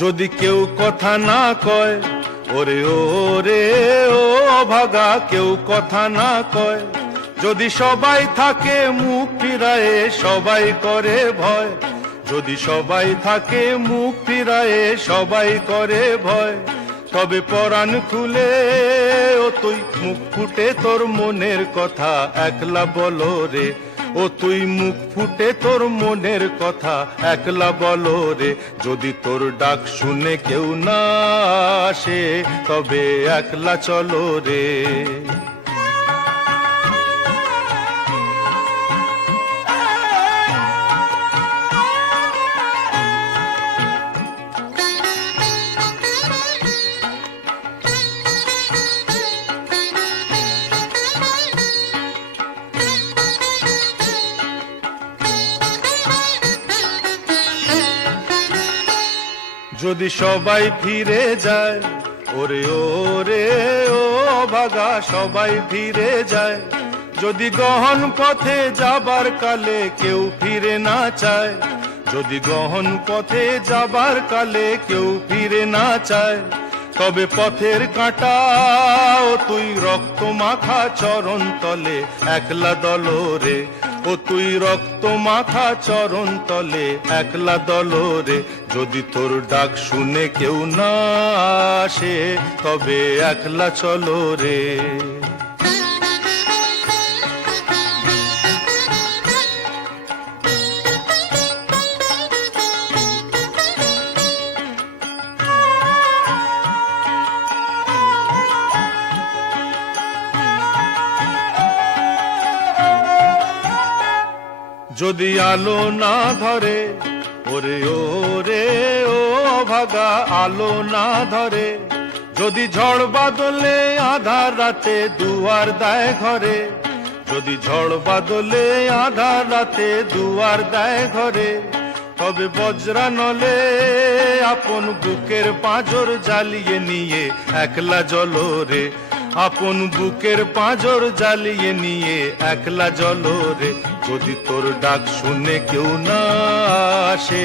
যদি কেউ কথা না কয় ওরে ওরে ও ভাগা কেউ কথা না কয় যদি সবাই থাকে মুখ ফিরায়ে সবাই করে ভয় যদি সবাই থাকে মুখ ফিরায়ে সবাই করে ভয় তবে পরাণ খুলে ও তুই মুখ ফুটে তোর মনের কথা একলা বলো রে ও তুই মুখ ফুটে তোর মনের কথা একলা বলো রে যদি তোর ডাক শুনে কেউ না আসে তবে একলা চলো রে যদি সবাই ফিরে যায় ওরে ওরে ও বাগা সবাই ফিরে যায় যদি গহন পথে যাবার কালে কেউ ফিরে না চায় যদি গহন পথে যাবার কালে কেউ ফিরে না চায় তবে পথের কাঁটাও তুই রক্ত মাখা চরণ তলে একলা দলরে ও তুই রক্ত মাখা চরণ তলে একলা দলরে যদি তোর ডাক শুনে কেউ না আসে তবে একলা চলো রে যদি আলো না ধরে ওরে ওরে ও ভাগা আলো না ধরে যদি ঝড় বাদলে আধার রাতে দুয়ার দায় ঘরে যদি ঝড় বাদলে আধার রাতে দুয়ার দায় ঘরে তবে বজ্রা নলে আপন বুকের পাঁজর জ্বালিয়ে নিয়ে একলা জলরে আপন বুকের পাঁজর জ্বালিয়ে নিয়ে একলা জলরে যদি তোর ডাক শুনে কেউ না আসে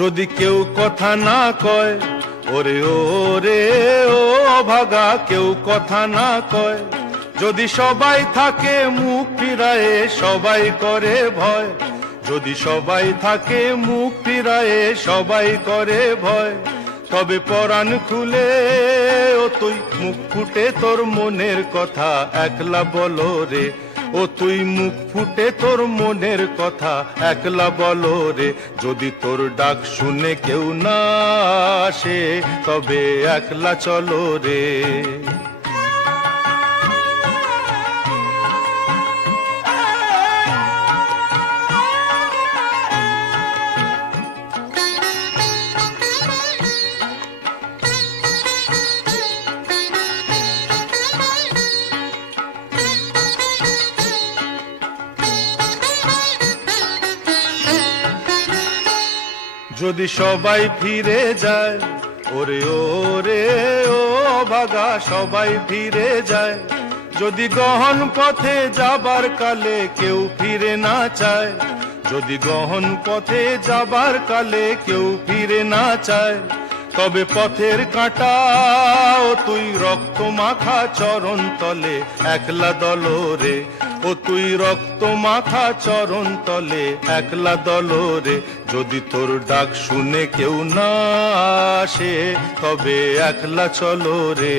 যদি কেউ কথা না কয় ওরে ওরে ও ভাগা কেউ কথা না কয় যদি সবাই থাকে মুখ ফিরায়ে সবাই করে ভয় যদি সবাই থাকে মুখ ফিরায়ে সবাই করে ভয় তবে পরাণ খুলে ও তুই মুখ ফুটে তোর মনের কথা একলা বলো রে ও তুই মুখ ফুটে তোর মনের কথা একলা বলো রে যদি তোর ডাক শুনে কেউ না আসে তবে একলা চলো রে যদি সবাই ফিরে যায় ওরে ওরে ও ভাগা সবাই ফিরে যায় যদি গহন পথে যাবার কালে কেউ ফিরে না চায় যদি গহন পথে যাবার কালে কেউ ফিরে না চায় তবে পথের কাঁটাও তুই রক্ত মাখা চরণ তলে একলা দলরে ও তুই রক্ত মাখা চরণ তলে একলা দলরে যদি তোর ডাক শুনে কেউ না আসে তবে একলা চলো রে